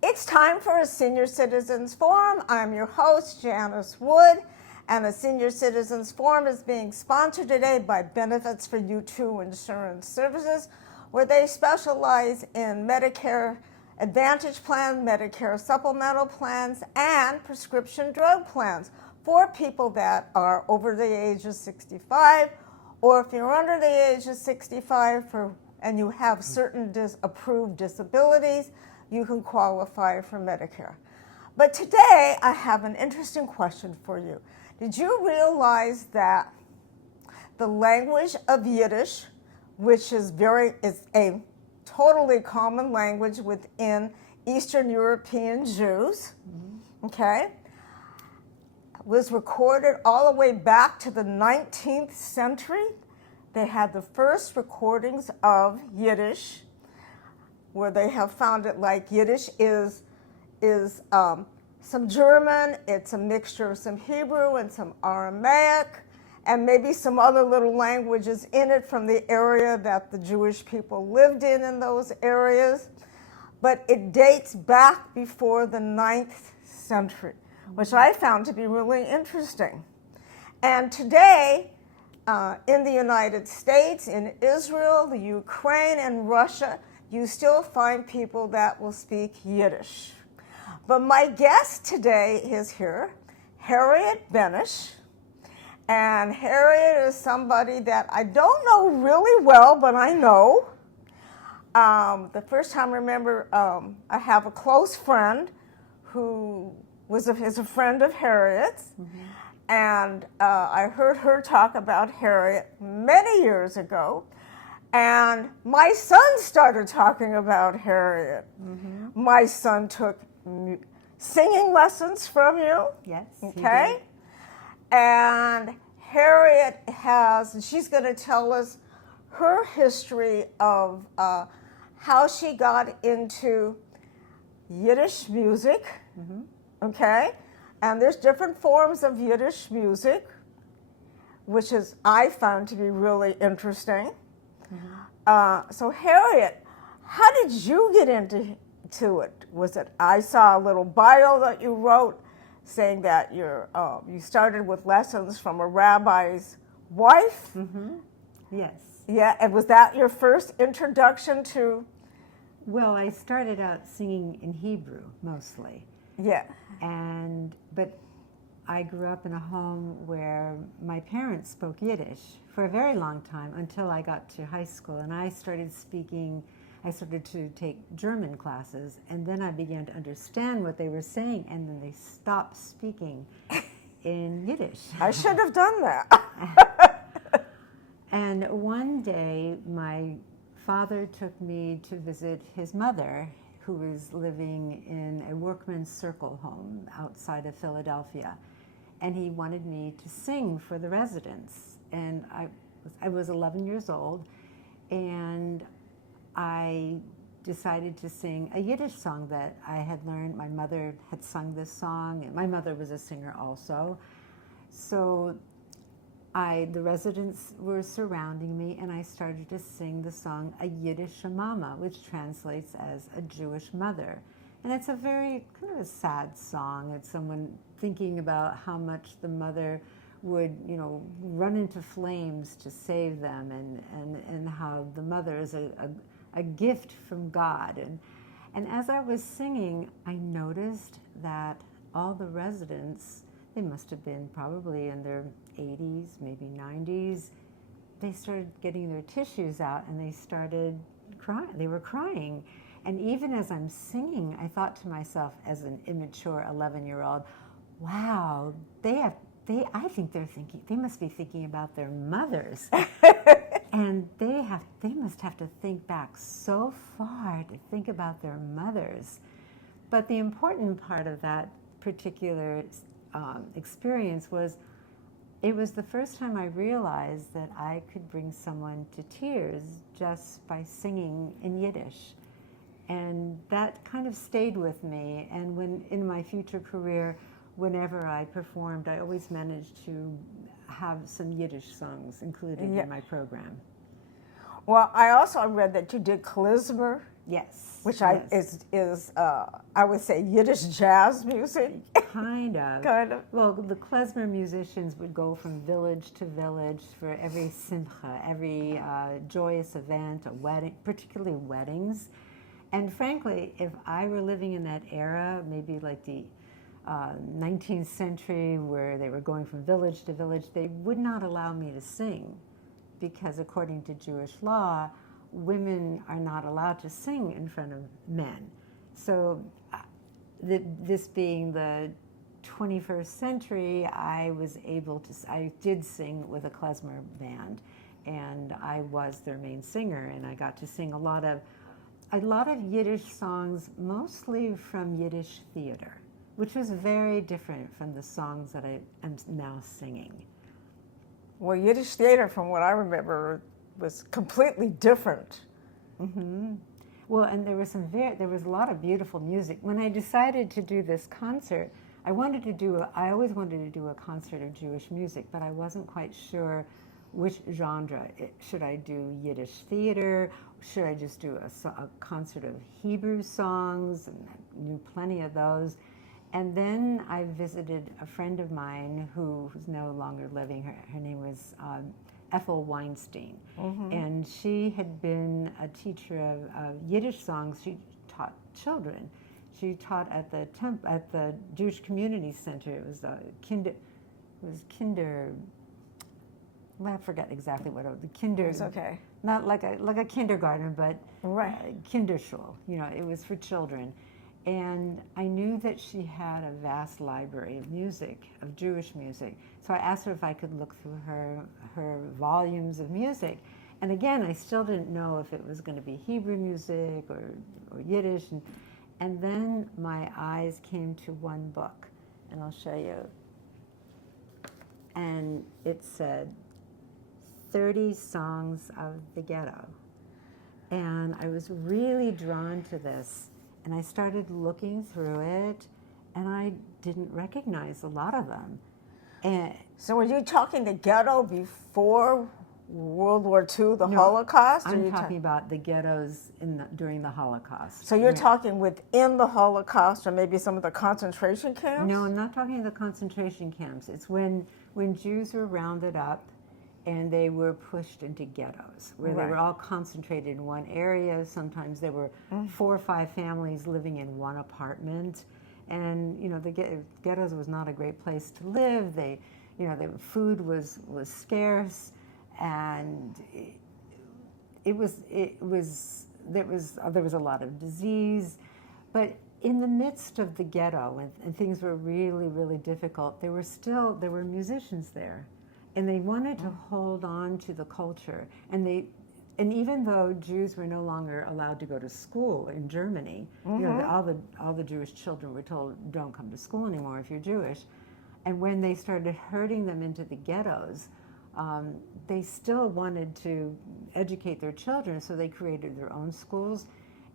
It's time for a Senior Citizens Forum. I'm your host, Janice Wood, and a Senior Citizens Forum is being sponsored today by Benefits for You2 Insurance Services, where they specialize in Medicare Advantage plans, Medicare supplemental plans, and prescription drug plans for people that are over the age of 65, or if you're under the age of 65 and you have certain approved disabilities, you can qualify for Medicare. But today, I have an interesting question for you. Did you realize that the language of Yiddish, which is a totally common language within Eastern European Jews, okay, was recorded all the way back to the 19th century? They had the first recordings of Yiddish, where they have found it like Yiddish is some German, it's a mixture of some Hebrew and some Aramaic, and maybe some other little languages in it from the area that the Jewish people lived in those areas. But it dates back before the 9th century, which I found to be really interesting. And today, in the United States, in Israel, the Ukraine, and Russia, you still find people that will speak Yiddish. But my guest today is here, Harriet Bennish. And Harriet is somebody that I don't know really well, but I know. The first time I remember, I have a close friend who is a friend of Harriet's. And I heard her talk about Harriet many years ago. And my son started talking about Harriet. My son took singing lessons from you. Yes. Okay. And Harriet she's going to tell us her history of how she got into Yiddish music. Okay. And there's different forms of Yiddish music, which I found to be really interesting. So Harriet, how did you get into it? Was it, I saw a little bio that you wrote saying that you started with lessons from a rabbi's wife? Yes. Yeah, and was that your first introduction to? Well, I started out singing in Hebrew mostly. Yeah. But I grew up in a home where my parents spoke Yiddish for a very long time until I got to high school, and I started to take German classes, and then I began to understand what they were saying, and then they stopped speaking in Yiddish. I should have done that. And one day, my father took me to visit his mother, who was living in a workman's circle home outside of Philadelphia. And he wanted me to sing for the residents. And I was 11 years old, and I decided to sing a Yiddish song that I had learned. My mother had sung this song, and my mother was a singer also. So the residents were surrounding me, and I started to sing the song A Yiddish Mama, which translates as a Jewish mother. And it's a very kind of a sad song. It's someone thinking about how much the mother would, run into flames to save them, and how the mother is a gift from God. And as I was singing, I noticed that all the residents, they must have been probably in their 80s, maybe 90s, they started getting their tissues out, and they started crying. They were crying. And even as I'm singing, I thought to myself as an immature 11-year-old, wow, I think they must be thinking about their mothers. And they must have to think back so far to think about their mothers. But the important part of that particular experience was, it was the first time I realized that I could bring someone to tears just by singing in Yiddish. And that kind of stayed with me. And when in my future career, whenever I performed, I always managed to have some Yiddish songs included in my program. Well, I also read that you did klezmer. Yes. Which is I would say Yiddish jazz music. Kind of. Kind of. Well, the klezmer musicians would go from village to village for every simcha, every joyous event, a wedding, particularly weddings. And frankly, if I were living in that era, maybe like the 19th century, where they were going from village to village, they would not allow me to sing, because according to Jewish law, women are not allowed to sing in front of men. So this being the 21st century, I did sing with a klezmer band, and I was their main singer, and I got to sing a lot of Yiddish songs, mostly from Yiddish theater, which was very different from the songs that I am now singing. Well, Yiddish theater, from what I remember, was completely different. Mm-hmm. Well, and there was a lot of beautiful music. When I decided to do this concert, I always wanted to do a concert of Jewish music, but I wasn't quite sure which genre. Should I do Yiddish theater? Should I just do a concert of Hebrew songs? And I knew plenty of those. And then I visited a friend of mine who's no longer living. Her name was Ethel Weinstein. Mm-hmm. And she had been a teacher of Yiddish songs. She taught children. She taught at the Jewish Community Center. It was kinder. Well, I forget exactly what it was. The kinder. It's okay. Not like a kindergarten, but right. Kinderschule. It was for children. And I knew that she had a vast library of music, of Jewish music. So I asked her if I could look through her volumes of music. And again, I still didn't know if it was going to be Hebrew music or Yiddish. And then my eyes came to one book, and I'll show you. And it said, 30 Songs of the Ghetto. And I was really drawn to this. And I started looking through it, and I didn't recognize a lot of them. And so were you talking the ghetto before World War II, the Holocaust? I'm talking about the ghettos during the Holocaust. So you're talking within the Holocaust, or maybe some of the concentration camps? No, I'm not talking the concentration camps. It's when Jews were rounded up and they were pushed into ghettos, where they were all concentrated in one area. Sometimes there were 4 or 5 families living in one apartment. And, the ghettos was not a great place to live. The food was scarce, and there was a lot of disease. But in the midst of the ghetto, and things were really, really difficult, there were musicians there. And they wanted to hold on to the culture. And even though Jews were no longer allowed to go to school in Germany, all the Jewish children were told, don't come to school anymore if you're Jewish. And when they started herding them into the ghettos, they still wanted to educate their children, so they created their own schools.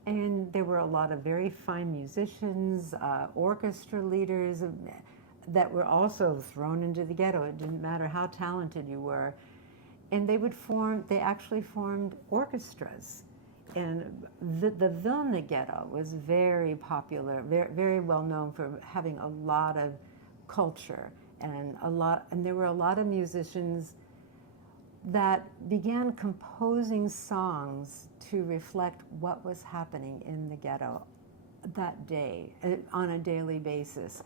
And there were a lot of very fine musicians, orchestra leaders, that were also thrown into the ghetto. It didn't matter how talented you were. And they actually formed orchestras. And the Vilna ghetto was very popular, very, very well known for having a lot of culture, and there were a lot of musicians that began composing songs to reflect what was happening in the ghetto that day, on a daily basis.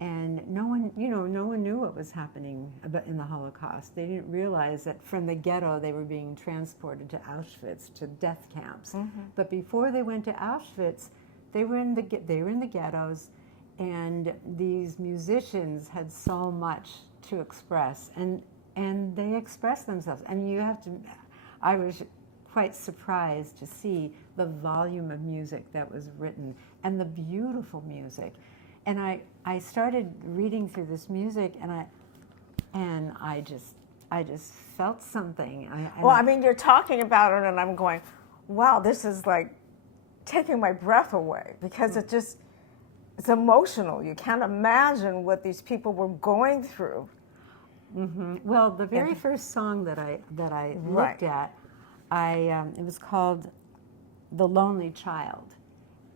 And no one knew what was happening in the Holocaust. They didn't realize that from the ghetto they were being transported to Auschwitz, to death camps. But before they went to Auschwitz, they were in the ghettos, and these musicians had so much to express, and they expressed themselves. And I was quite surprised to see the volume of music that was written and the beautiful music. And I started reading through this music, and I just felt something. I mean, you're talking about it, and I'm going, wow, this is like taking my breath away, because it's emotional. You can't imagine what these people were going through. Well, the very first song that I looked at, it was called "The Lonely Child,"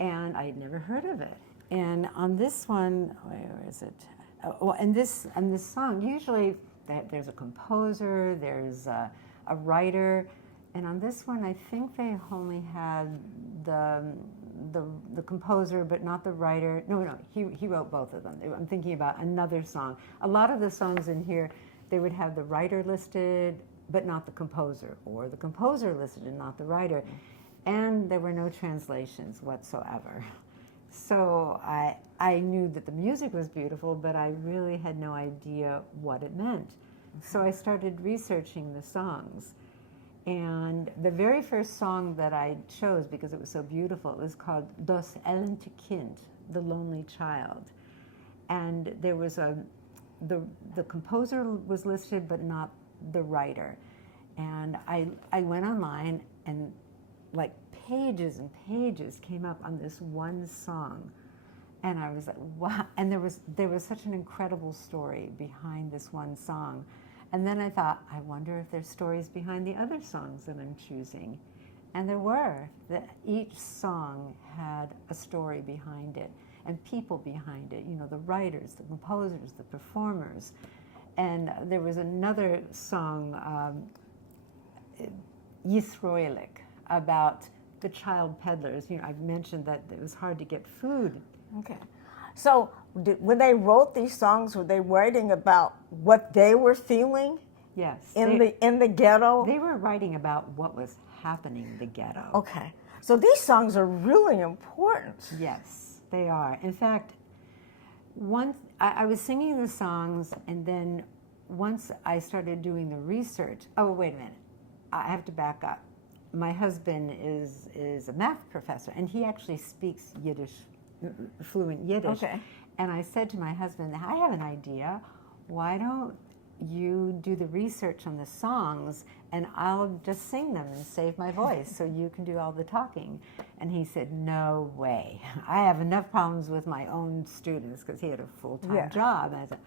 and I had never heard of it. And on this one, where is it? And this song, usually there's a composer, there's a writer, and on this one, I think they only had the composer, but not the writer. No, he wrote both of them. I'm thinking about another song. A lot of the songs in here, they would have the writer listed, but not the composer, or the composer listed and not the writer. And there were no translations whatsoever. So I knew that the music was beautiful, but I really had no idea what it meant. So I started researching the songs. And the very first song that I chose, because it was so beautiful, it was called Das elende Kind, The Lonely Child. And there was the composer was listed, but not the writer. And I went online, and like pages and pages came up on this one song. And I was like, wow. And there was such an incredible story behind this one song. And then I thought, I wonder if there's stories behind the other songs that I'm choosing. And there were. Each song had a story behind it, and people behind it, the writers, the composers, the performers. And there was another song, Yisroelik, about the child peddlers. I've mentioned that it was hard to get food. Okay. So when they wrote these songs, were they writing about what they were feeling? Yes. In the ghetto? They were writing about what was happening in the ghetto. Okay. So these songs are really important. Yes, they are. In fact, I was singing the songs, and then once I started doing the research, oh, wait a minute. I have to back up. My husband is a math professor, and he actually speaks Yiddish, fluent Yiddish. Okay. And I said to my husband, I have an idea. Why don't you do the research on the songs, and I'll just sing them and save my voice so you can do all the talking? And he said, no way. I have enough problems with my own students, because he had a full-time job. And I said,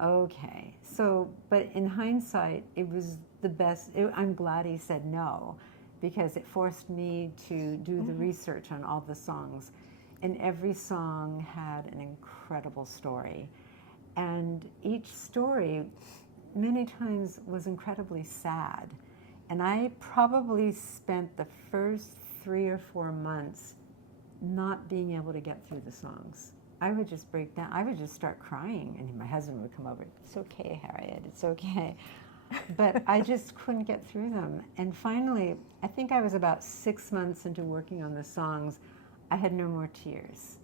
okay. So, but in hindsight, it was the best. I'm glad he said no, because it forced me to do the research on all the songs. And every song had an incredible story. And each story, many times, was incredibly sad. And I probably spent the first 3 or 4 months not being able to get through the songs. I would just break down. I would just start crying. And my husband would come over. It's okay, Harriet. It's okay. But I just couldn't get through them. And finally, I think I was about 6 months into working on the songs, I had no more tears.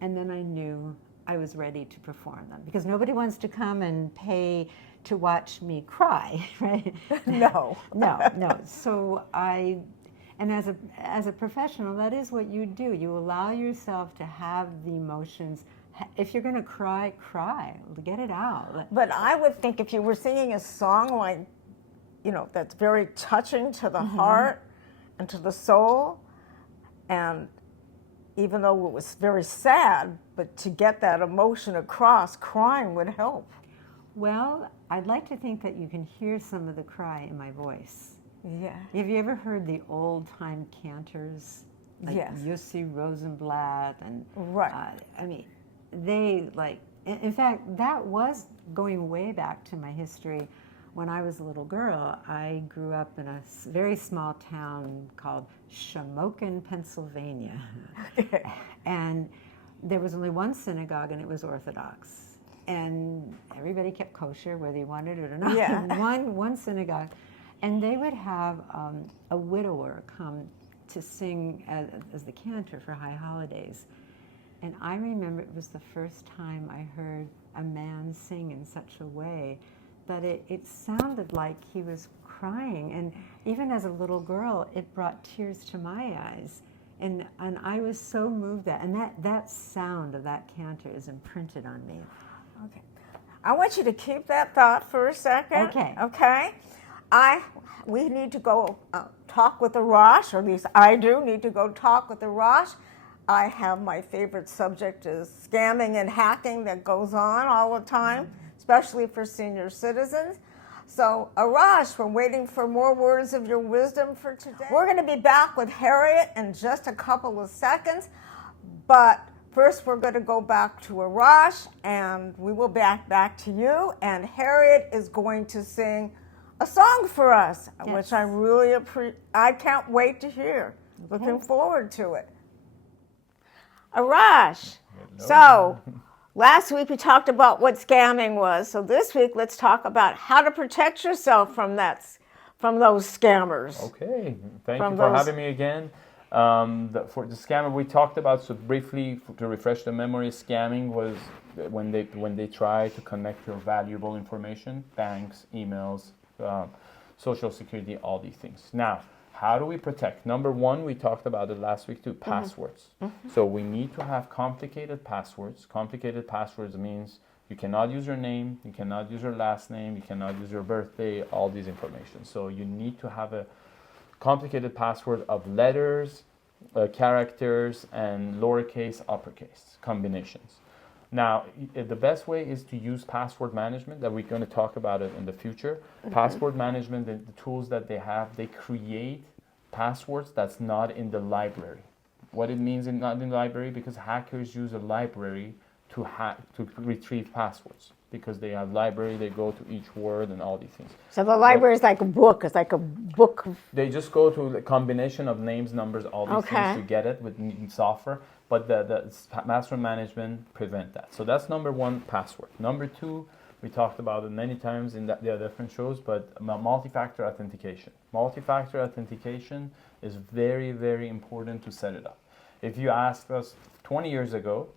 And then I knew I was ready to perform them, because nobody wants to come and pay to watch me cry, right? No. No. So and as a professional, that is what you do. You allow yourself to have the emotions. If you're going to cry, cry. Get it out. But I would think if you were singing a song like, that's very touching to the heart and to the soul, and even though it was very sad, but to get that emotion across, crying would help. Well, I'd like to think that you can hear some of the cry in my voice. Yeah. Have you ever heard the old-time cantors? Like Yes. Jussi Rosenblatt and Right. in fact, that was going way back to my history. When I was a little girl, I grew up in a very small town called Shamokin, Pennsylvania. And there was only one synagogue, and it was Orthodox. And everybody kept kosher, whether you wanted it or not. Yeah. One synagogue. And they would have a widower come to sing as the cantor for high holidays. And I remember it was the first time I heard a man sing in such a way that it sounded like he was crying. And even as a little girl, it brought tears to my eyes. And I was so moved and that sound of that cantor is imprinted on me. Okay. I want you to keep that thought for a second. Okay. Okay. We need to go talk with the Rosh, or at least I do need to go talk with the Rosh. I have my favorite subject is scamming and hacking that goes on all the time, especially for senior citizens. So, Arash, we're waiting for more words of your wisdom for today. We're going to be back with Harriet in just a couple of seconds, but first we're going to go back to Arash, and we will back to you, and Harriet is going to sing a song for us, yes. which I really I can't wait to hear. Okay. Looking forward to it. Arash, so last week we talked about what scamming was. So this week let's talk about how to protect yourself from those scammers. Okay, thank you for having me again. For the scammer we talked about, so briefly to refresh the memory, scamming was when they try to connect your valuable information, banks, emails, social security, all these things. Now, how do we protect? Number one, we talked about it last week too, passwords. Mm-hmm. So we need to have complicated passwords. Complicated passwords means you cannot use your name, you cannot use your last name, you cannot use your birthday, all these information. So you need to have a complicated password of letters, characters, and lowercase, uppercase combinations. Now, the best way is to use password management, that we're going to talk about it in the future. Mm-hmm. Password management, the tools that they have, they create passwords that's not in the library. What it means not in the library, because hackers use a library to retrieve passwords. Because they have library, they go to each word and all these things. So the library is like a book. It's like a book. They just go to a combination of names, numbers, all these things to get it with software. But the password management prevent that. So that's number one, password. Number two, we talked about it many times in the different shows, but multi-factor authentication. Multi-factor authentication is very, very important to set it up. If you asked us 20 years ago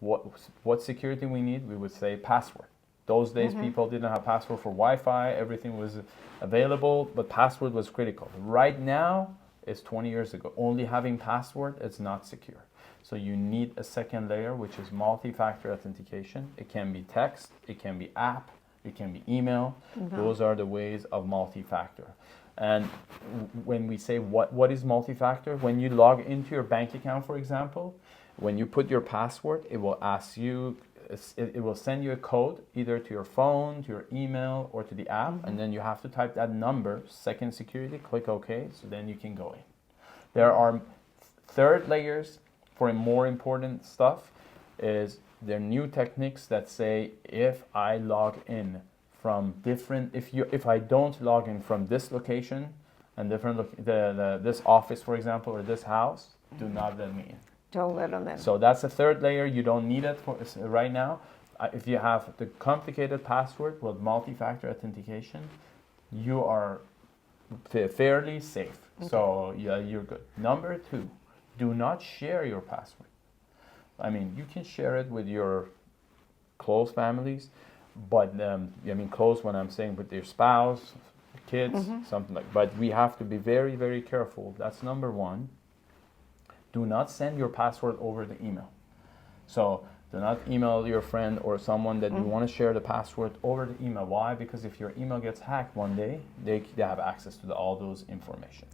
what security we need, we would say password. Those days, people didn't have password for Wi-Fi. Everything was available, but password was critical. Right now, it's 20 years ago. Only having password is not secure. So you need a second layer, which is multi-factor authentication. It can be text, it can be app, it can be email. Mm-hmm. Those are the ways of multi-factor. And when we say what is multi-factor, when you log into your bank account, for example, when you put your password, it will ask you, it will send you a code either to your phone, to your email, or to the app, and then you have to type that number, second security, click OK, so then you can go in. There are third layers for more important stuff. Is there new techniques that say if I log in from different, if I don't log in from this location and this office, for example, or this house, do not let me in. Don't let them in. So that's the third layer. You don't need it for right now. If you have the complicated password with multi-factor authentication, you are fairly safe. Okay. So yeah, you're good. Number two, do not share your password. I mean, you can share it with your close families, but I mean close when I'm saying with your spouse, kids, something like. But we have to be very, very careful. That's number one. Do not send your password over the email. So do not email your friend or someone that you want to share the password over the email. Why? Because if your email gets hacked one day, they have access to all those information.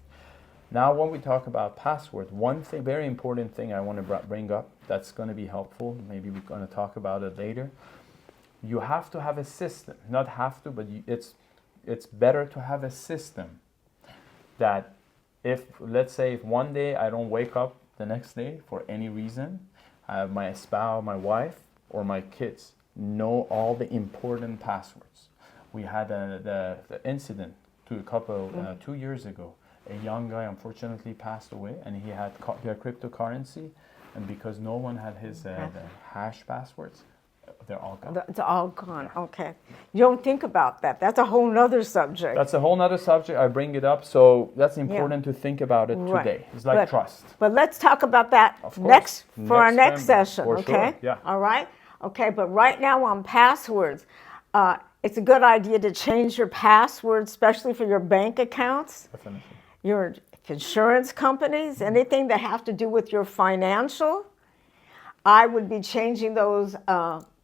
Now, when we talk about password, one thing, very important thing I want to bring up that's going to be helpful, maybe we're going to talk about it later. You have to have a system, not have to, but it's better to have a system that if, let's say, if one day I don't wake up the next day for any reason, my spouse, my wife, or my kids know all the important passwords. We had the incident 2 years ago. A young guy unfortunately passed away, and he had cryptocurrency, And because no one had his the hash passwords, they're all gone. It's all gone. Okay. You don't think about that. That's a whole nother subject. That's a whole nother subject. I bring it up, so that's important to think about it today. It's like trust. But let's talk about that our next session. For okay. Sure. Yeah. All right. Okay. But right now on passwords, it's a good idea to change your passwords, especially for your bank accounts, Definitely. your insurance companies, anything that have to do with your financial. I would be changing those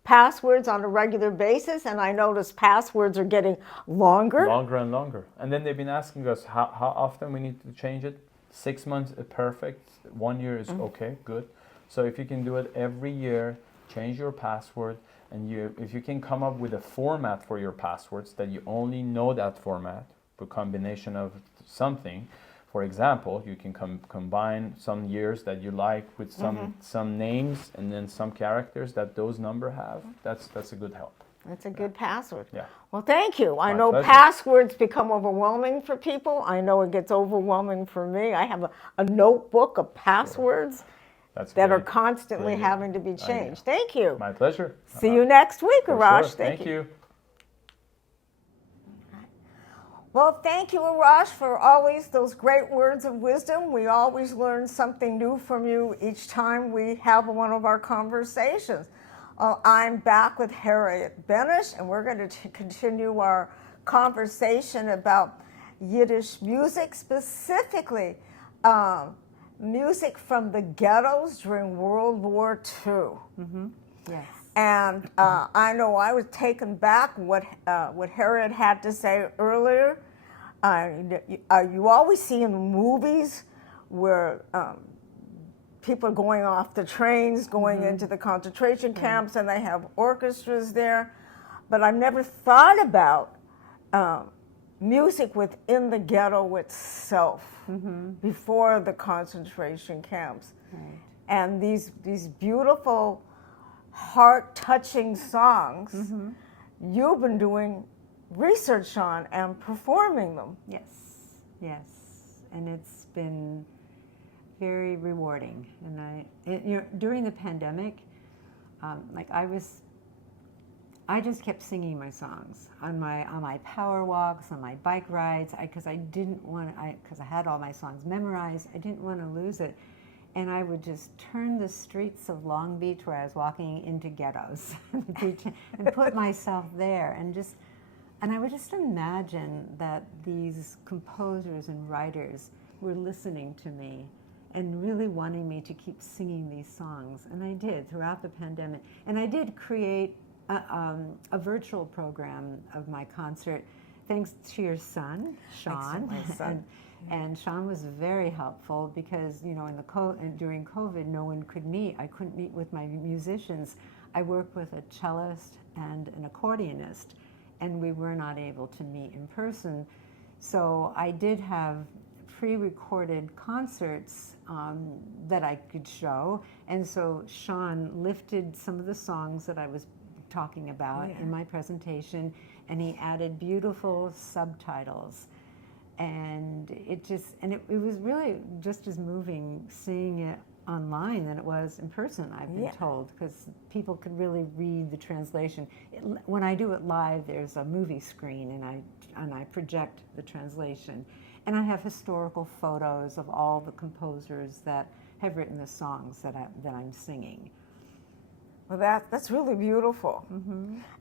passwords on a regular basis, and I notice passwords are getting longer. Longer and longer. And then they've been asking us how often we need to change it. 6 months is perfect. 1 year is okay, good. So if you can do it every year, change your password, and if you can come up with a format for your passwords that you only know that format, a combination of something. For example, you can combine some years that you like with some names and then some characters that those numbers have. That's a good help. That's a good password. Yeah. Well, thank you. I know pleasure. Passwords become overwhelming for people. I know it gets overwhelming for me. I have a notebook of passwords that are constantly having to be changed. Thank you. My pleasure. See you next week, Arash. Sure. Thank you. Well, thank you, Arash, for always those great words of wisdom. We always learn something new from you each time we have one of our conversations. I'm back with Harriet Bennish, and we're going to continue our conversation about Yiddish music, specifically music from the ghettos during World War II. Yes. And I know I was taken back what Harriet had to say earlier. You always see in movies where people are going off the trains, going into the concentration camps, and they have orchestras there. But I've never thought about music within the ghetto itself before the concentration camps. Right. And these beautiful, heart-touching songs you've been doing research on and performing them. Yes, and it's been very rewarding. And during the pandemic, I just kept singing my songs on my power walks, on my bike rides, because I had all my songs memorized. I didn't want to lose it. And I would just turn the streets of Long Beach, where I was walking, into ghettos and put myself there. And I would just imagine that these composers and writers were listening to me and really wanting me to keep singing these songs. And I did throughout the pandemic. And I did create a virtual program of my concert, thanks to your son, Sean. My son. And Sean was very helpful because, during COVID, no one could meet. I couldn't meet with my musicians. I worked with a cellist and an accordionist, and we were not able to meet in person. So I did have pre-recorded concerts that I could show. And so Sean lifted some of the songs that I was talking about in my presentation, and he added beautiful subtitles. And it was really just as moving seeing it online than it was in person, I've been told, because people could really read the translation. When I do it live, there's a movie screen, and I project the translation. And I have historical photos of all the composers that have written the songs that I'm singing. Well, that's really beautiful.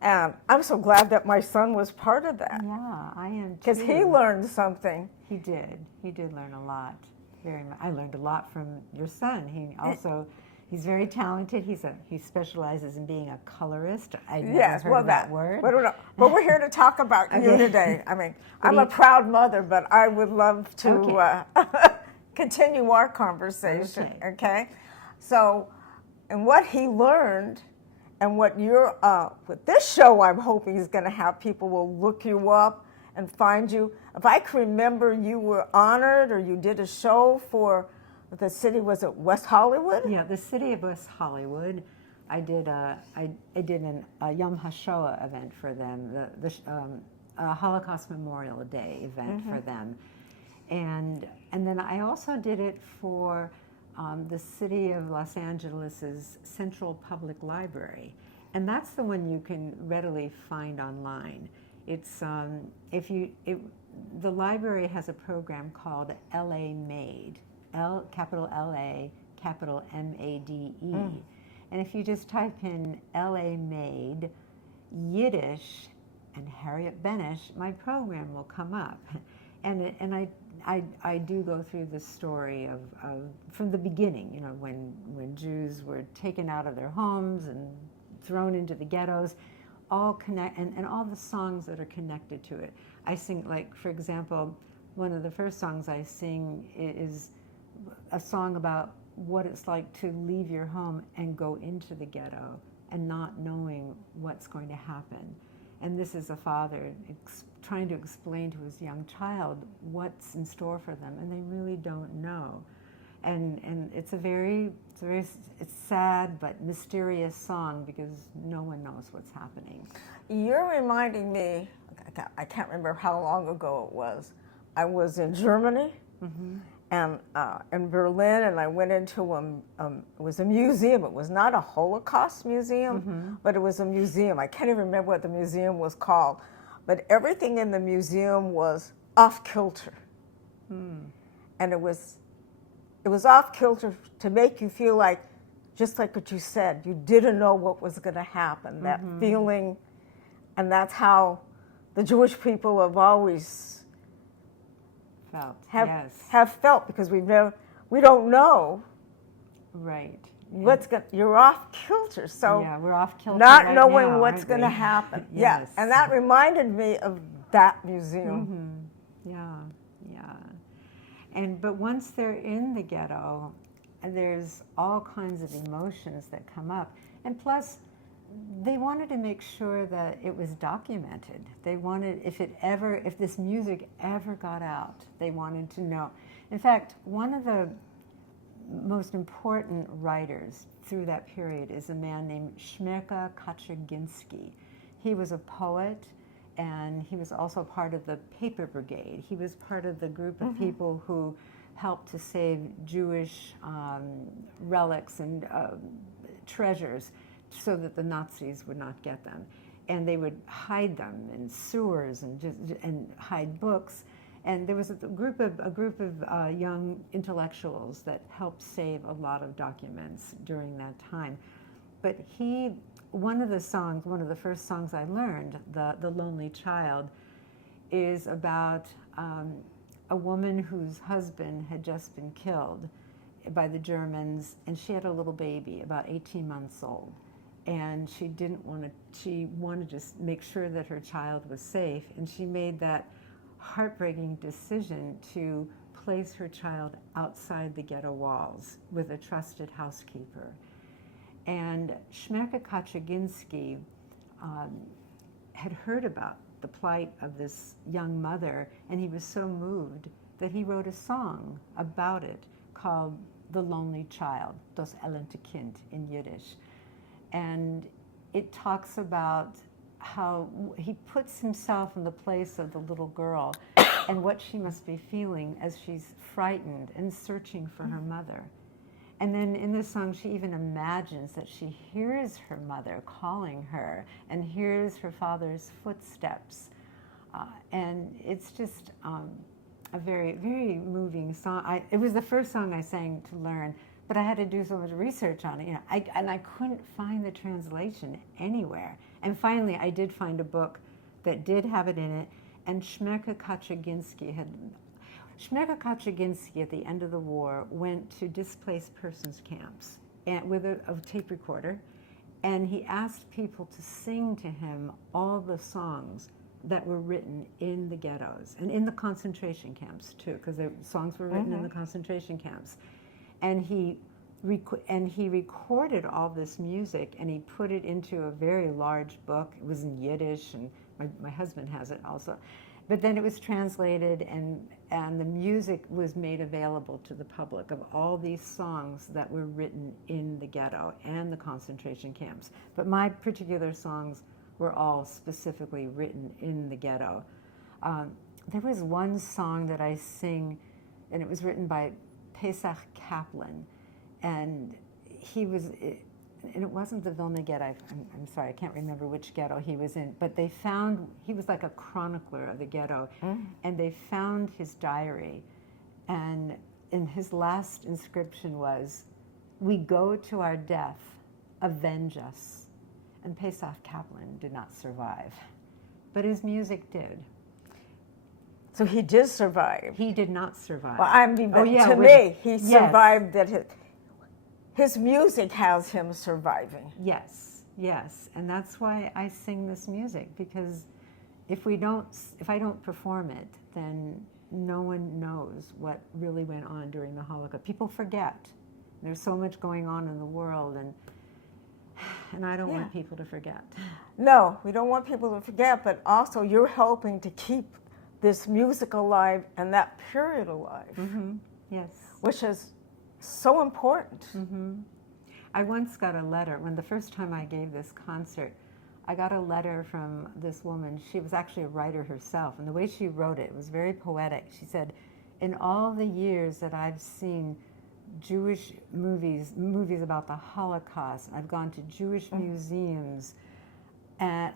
And I'm so glad that my son was part of that. Yeah, I am too. Because he learned something. He did learn a lot. Very much. I learned a lot from your son. He's very talented. He specializes in being a colorist. I never heard of that word. But we're here to talk about you today. I mean, I'm a proud mother, but I would love to continue our conversation. Okay? So, and what he learned, and what with this show, I'm hoping is going to have people will look you up and find you. If I can remember, you were honored, or you did a show for the city. Was it West Hollywood? Yeah, the city of West Hollywood. I did a Yom HaShoah event for them, the Holocaust Memorial Day event for them, and then I also did it for the city of Los Angeles's Central Public Library. And that's the one you can readily find online. It's, the library has a program called LA Made, capital LA, capital MADE. And if you just type in LA Made, Yiddish, and Harriet Bennish, my program will come up. And I do go through the story of from the beginning, you know, when Jews were taken out of their homes and thrown into the ghettos, all connect, and all the songs that are connected to it. I sing, like, for example, one of the first songs I sing is a song about what it's like to leave your home and go into the ghetto and not knowing what's going to happen. And this is a father trying to explain to his young child what's in store for them, and they really don't know. And it's it's sad but mysterious song because no one knows what's happening. You're reminding me, I can't remember how long ago it was. I was in Germany and in Berlin, and I went into it was a museum. It was not a Holocaust museum, but it was a museum. I can't even remember what the museum was called, but everything in the museum was off kilter, and it was off kilter to make you feel like, just like what you said, you didn't know what was going to happen. That feeling, and that's how the Jewish people have always have felt, because we don't know. Right. You're off kilter. So yeah, we're off kilter. Not knowing what's going to happen. Yes. Yeah, and that reminded me of that museum. Yeah. But once they're in the ghetto, there's all kinds of emotions that come up. And plus, they wanted to make sure that it was documented. They wanted, if this music ever got out, they wanted to know. In fact, one of the most important writers through that period is a man named Shmerka Kaczerginski. He was a poet, and he was also part of the Paper Brigade. He was part of the group of people who helped to save Jewish relics and treasures so that the Nazis would not get them. And they would hide them in sewers and hide books. And there was a group of young intellectuals that helped save a lot of documents during that time. But one of the first songs I learned, The Lonely Child, is about a woman whose husband had just been killed by the Germans, and she had a little baby, about 18 months old. And she wanted to make sure that her child was safe, and she made that heartbreaking decision to place her child outside the ghetto walls with a trusted housekeeper. And Shmerka Kaczerginski had heard about the plight of this young mother, and he was so moved that he wrote a song about it called The Lonely Child, Das elende Kind in Yiddish. And it talks about how he puts himself in the place of the little girl and what she must be feeling as she's frightened and searching for her mother. And then in this song, she even imagines that she hears her mother calling her and hears her father's footsteps. And it's just a very, very moving song. It was the first song I sang to learn, but I had to do so much research on it. And I couldn't find the translation anywhere. And finally, I did find a book that did have it in it, and Shmerka Kaczerginski at the end of the war went to displaced persons camps with a tape recorder, and he asked people to sing to him all the songs that were written in the ghettos and in the concentration camps too, because the songs were written in the concentration camps. And he recorded all this music, and he put it into a very large book. It was in Yiddish, and my husband has it also. But then it was translated, and the music was made available to the public of all these songs that were written in the ghetto and the concentration camps. But my particular songs were all specifically written in the ghetto. There was one song that I sing, and it was written by Pesach Kaplan, and he was, and it wasn't the Vilna Ghetto. I'm sorry, I can't remember which ghetto he was in, but they found, he was like a chronicler of the ghetto, and they found his diary, and in his last inscription was, "We go to our death, avenge us." And Pesach Kaplan did not survive, but his music did. So he did survive. He did not survive. Well, I mean, but to me, he survived. That his music has him surviving. Yes, yes, and that's why I sing this music, because if I don't perform it, then no one knows what really went on during the Holocaust. People forget. There's so much going on in the world, and I don't want people to forget. No, we don't want people to forget, but also you're helping to keep this music alive and that period alive. Mm-hmm. Yes. Which is so important. Mm-hmm. I once got a letter, when the first time I gave this concert, I got a letter from this woman. She was actually a writer herself, and the way she wrote it was very poetic. She said, "In all the years that I've seen Jewish movies about the Holocaust, I've gone to Jewish museums, and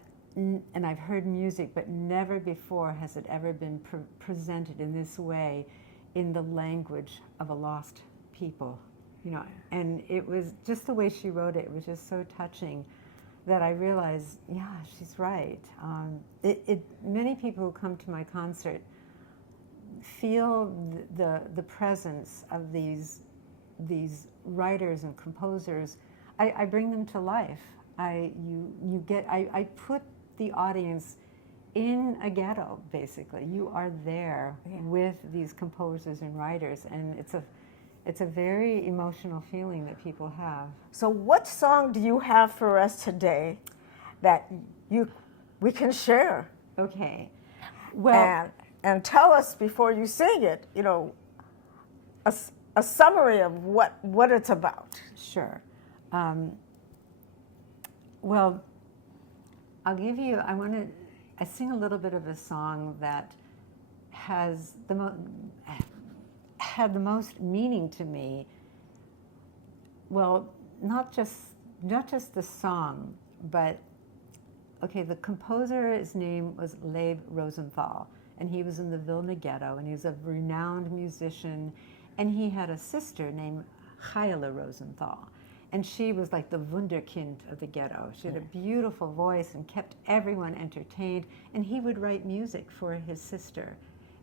I've heard music, but never before has it ever been presented in this way, in the language of a lost people." You know, and it was just the way she wrote it. It was just so touching that I realized, yeah, she's right. Many people who come to my concert feel the presence of these writers and composers. I bring them to life. I put the audience in a ghetto, basically. You are there with these composers and writers, and it's a very emotional feeling that people have. So what song do you have for us today that we can share? Okay. Well, and tell us before you sing it, you know, a summary of what it's about. Sure. Well, I'll give you, I sing a little bit of a song that has had the most meaning to me. Well, not just the song, but the composer's name was Leib Rosenthal, and he was in the Vilna Ghetto, and he was a renowned musician, and he had a sister named Chayla Rosenthal, and she was like the wunderkind of the ghetto. She had a beautiful voice and kept everyone entertained, and he would write music for his sister.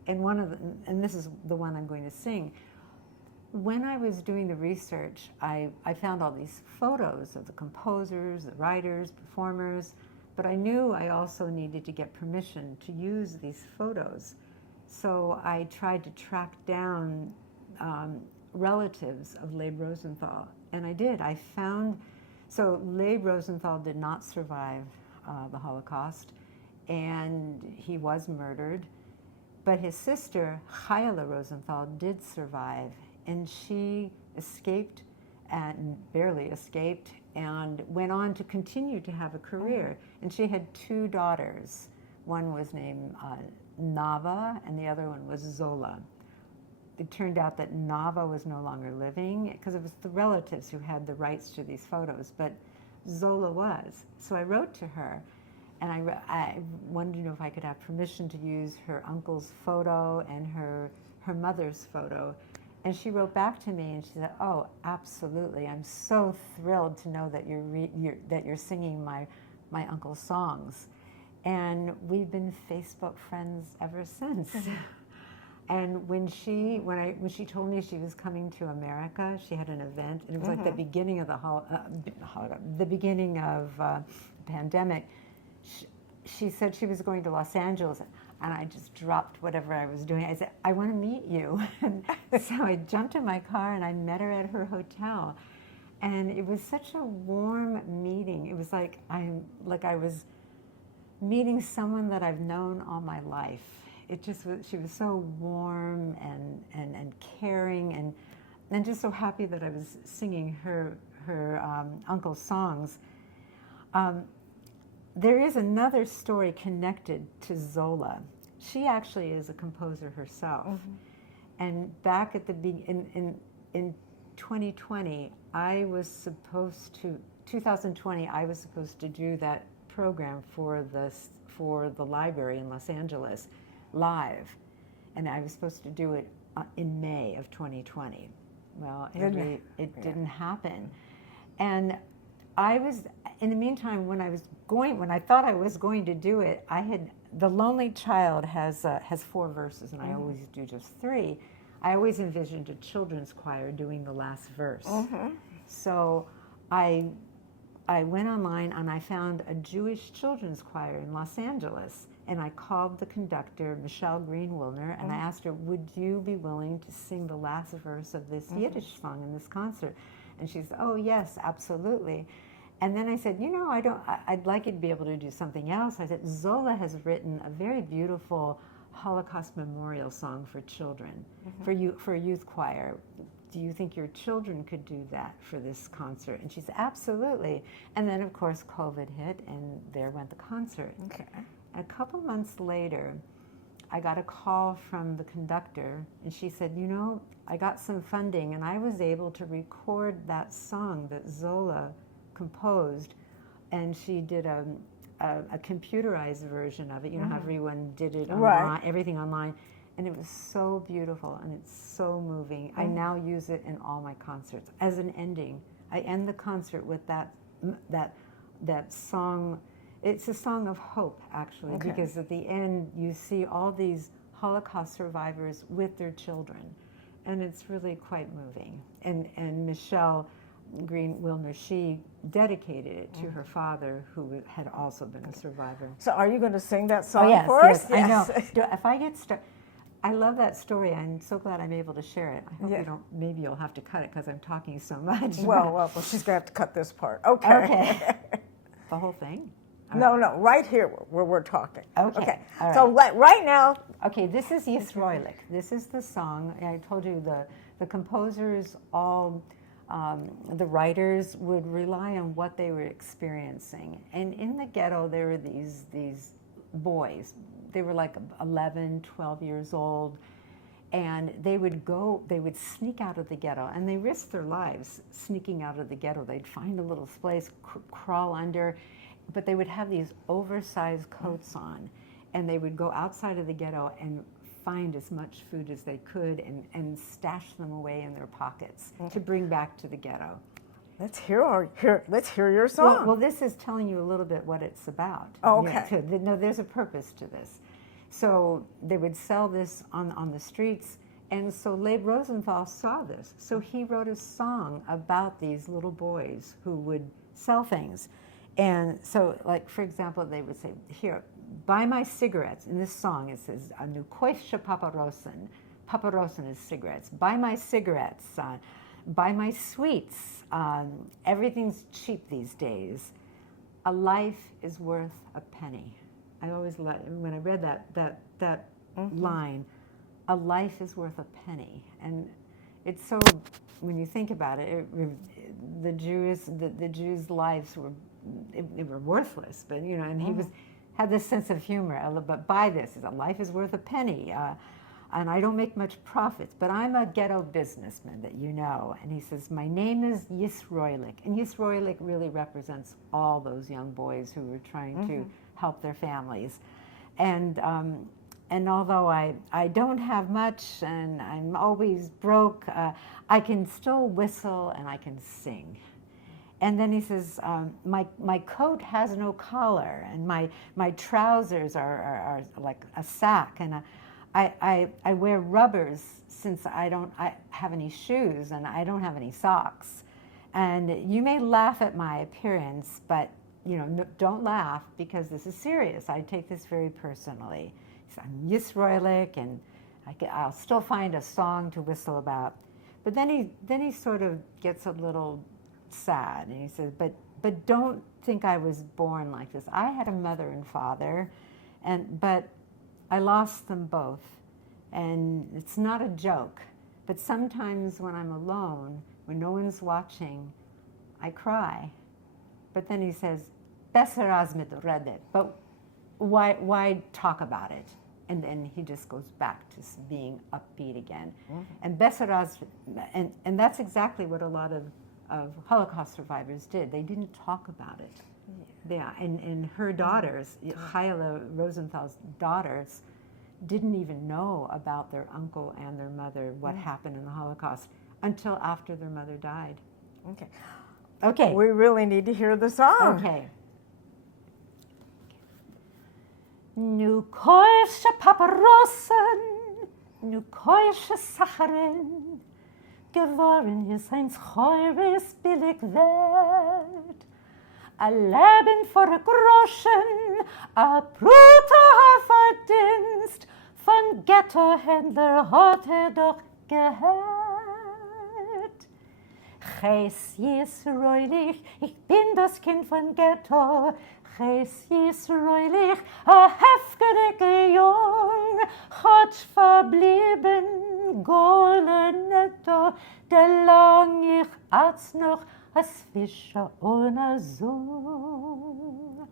And this is the one I'm going to sing. When I was doing the research, I found all these photos of the composers, the writers, performers, but I knew I also needed to get permission to use these photos. So I tried to track down relatives of Leib Rosenthal, and I did. So Leib Rosenthal did not survive the Holocaust, and he was murdered. But his sister, Chayla Rosenthal, did survive, and she escaped, and barely escaped, and went on to continue to have a career. And she had 2 daughters. One was named Nava, and the other one was Zola. It turned out that Nava was no longer living, because it was the relatives who had the rights to these photos, but Zola was. So I wrote to her, and I wanted to know if I could have permission to use her uncle's photo and her mother's photo. And she wrote back to me, and she said, "Oh, absolutely! I'm so thrilled to know that you're singing my uncle's songs." And we've been Facebook friends ever since. And when she told me she was coming to America, she had an event, and it was like the beginning of the beginning of the pandemic. She said she was going to Los Angeles, and I just dropped whatever I was doing. I said, "I want to meet you." And so I jumped in my car and I met her at her hotel. And it was such a warm meeting. It was like I was meeting someone that I've known all my life. It just was, she was so warm and caring, and just so happy that I was singing her uncle's songs. There is another story connected to Zola. She actually is a composer herself. And back at in 2020, 2020, I was supposed to do that program for the library in Los Angeles live, and I was supposed to do it in May of 2020. Well, it didn't happen, and I was, in the meantime, when I thought I was going to do it, The Lonely Child has 4 verses, and I always do just 3. I always envisioned a children's choir doing the last verse. So I went online and I found a Jewish children's choir in Los Angeles, and I called the conductor, Michelle Green-Wilner, and I asked her, would you be willing to sing the last verse of this Yiddish song in this concert? And she said, oh yes, absolutely. And then I said, I'd like you to be able to do something else. I said, Zola has written a very beautiful Holocaust memorial song for children, for a youth choir. Do you think your children could do that for this concert? And she said, absolutely. And then, of course, COVID hit, and there went the concert. Okay. A couple months later, I got a call from the conductor, and she said, I got some funding, and I was able to record that song that Zola composed, and she did a computerized version of it. How everyone did it online, everything online, and it was so beautiful and it's so moving. I now use it in all my concerts as an ending. I end the concert with that song. It's a song of hope, actually, because at the end you see all these Holocaust survivors with their children, and it's really quite moving. And Michelle Green-Wilner, she dedicated it to her father, who had also been a survivor. So are you going to sing that song for us? Yes, I know. If I get started, I love that story. I'm so glad I'm able to share it. I hope maybe you'll have to cut it because I'm talking so much. Well, she's going to have to cut this part. Okay. The whole thing? No, right here where we're talking. Okay. All So right now. Okay, this is Yisroelik. This is the song. I told you the composers all, the writers would rely on what they were experiencing. And in the ghetto, there were these boys. They were like 11, 12 years old. And they would sneak out of the ghetto, and they risked their lives sneaking out of the ghetto. They'd find a little place, crawl under, but they would have these oversized coats on, and they would go outside of the ghetto and find as much food as they could and stash them away in their pockets to bring back to the ghetto. Let's hear your song. Well, this is telling you a little bit what it's about. Oh, okay. No, there's a purpose to this. So they would sell this on the streets, and so Leib Rosenthal saw this. So he wrote a song about these little boys who would sell things. And so, like, for example, they would say, here, buy my cigarettes. In this song, it says, "Nu koifsche paparosen." Paparosen is cigarettes. Buy my cigarettes. Buy my sweets. Everything's cheap these days. A life is worth a penny. I always when I read that line, a life is worth a penny. And it's so, when you think about it, the Jews' lives were, they were worthless, but and he had this sense of humor. But buy this, a life is worth a penny, and I don't make much profits, but I'm a ghetto businessman that you know. And he says, my name is Yisroelik, and Yisroelik really represents all those young boys who were trying to help their families, and although I don't have much and I'm always broke, I can still whistle and I can sing. And then he says, my coat has no collar, and my trousers are like a sack, and I wear rubbers since I don't have any shoes and I don't have any socks. And you may laugh at my appearance, but don't laugh, because this is serious. I take this very personally. So I'm Yisroelik, and I'll still find a song to whistle about. But then he sort of gets a little sad, and he says, but don't think I was born like this. I had a mother and father, but I lost them both, and it's not a joke. But sometimes when I'm alone, when no one's watching, I cry. But then he says, "Besser az mit redet." But why talk about it? and then he just goes back to being upbeat again. And Besseraz, and that's exactly what a lot of Holocaust survivors did. They didn't talk about it. Yeah, and her daughters, Chayla Rosenthal's daughters, didn't even know about their uncle and their mother, what happened in the Holocaust, until after their mother died. Okay. Okay. We really need to hear the song. Okay. Nu koische Paparossen, nu koische Sacharin, geworden ist ein scheures billig wert. A Leben vor a Groschen, a bruter Verdienst, von Ghetto-Händler hat doch gehört. Ches Jesreulich, ich bin das Kind von Ghetto. Ches Jesreulich, a heftige Jung, hat verblieben, Gole netto, der lang ich als noch as Fischer ohne Sohn.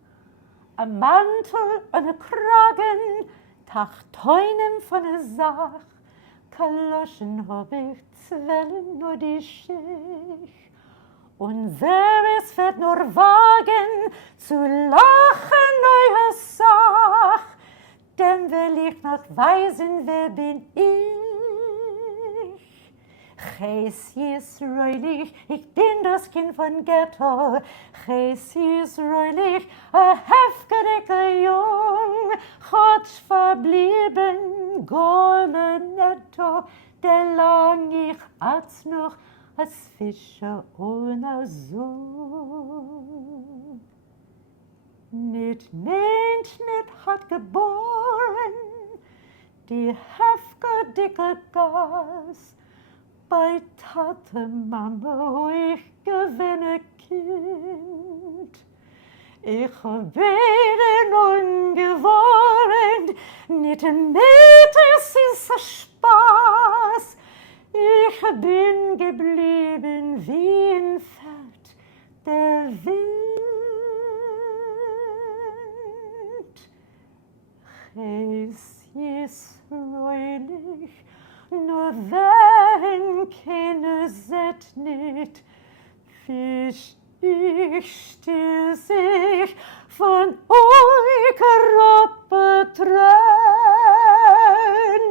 A Mantel und a Kragen, Tachtäunen von a Sach, Kaloschen hab ich zwellen nur die Schicht. Und wer es wird nur wagen, zu lachen neuer Sach, denn will ich noch weisen, wer bin ich. Ches Jesreulich, ich bin das Kind von Ghetto. Ches Jesreulich, a heftige Jung, hat verblieben, Gole netto, der lang ich als noch als Fischer ohne Sohn. Nicht Mensch nicht hat geboren, die heftige dicke Gas, bei Tate, Mama, ich gewinne Kind. Ich bin ungewohnt, nicht mit, es ist ein Spaß. Ich bin geblieben wie ein Feld der Wind. Ches Jesreulich, nur wenn keine Sett nicht, fisch ich still sich von euch Tränen,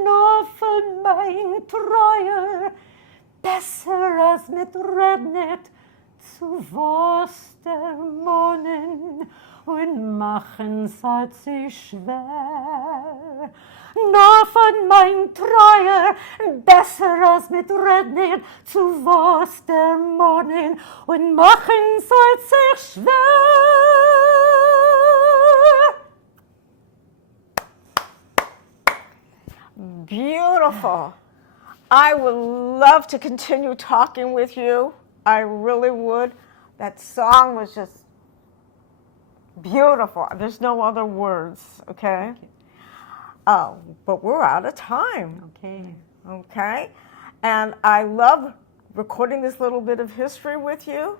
nur von mein Treue, besser als mit Rednet, zu was der Monen und machen's halt sich schwer. Nur von mein Treue, besser als mit Rednet, zu was der Monen und machen's halt sich schwer. Beautiful. I would love to continue talking with you. I really would. That song was just beautiful. There's no other words, okay? But we're out of time. Okay. Okay? And I love recording this little bit of history with you.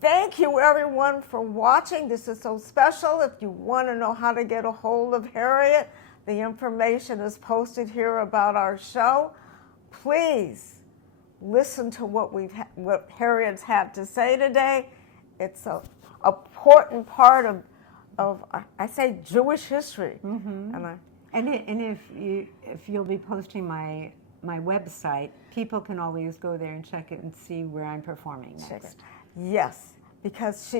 Thank you, everyone, for watching. This is so special. If you want to know how to get a hold of Harriet, the information is posted here about our show. Please listen to what Harriet's had to say today. It's an important part of I say Jewish history. Mm-hmm. And if you'll be posting my website, people can always go there and check it and see where I'm performing next. Yes, because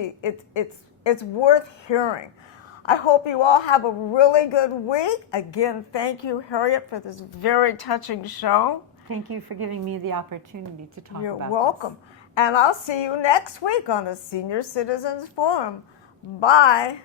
it's worth hearing. I hope you all have a really good week. Again, thank you, Harriet, for this very touching show. Thank you for giving me the opportunity to talk about this. You're welcome. And I'll see you next week on the Senior Citizens Forum. Bye.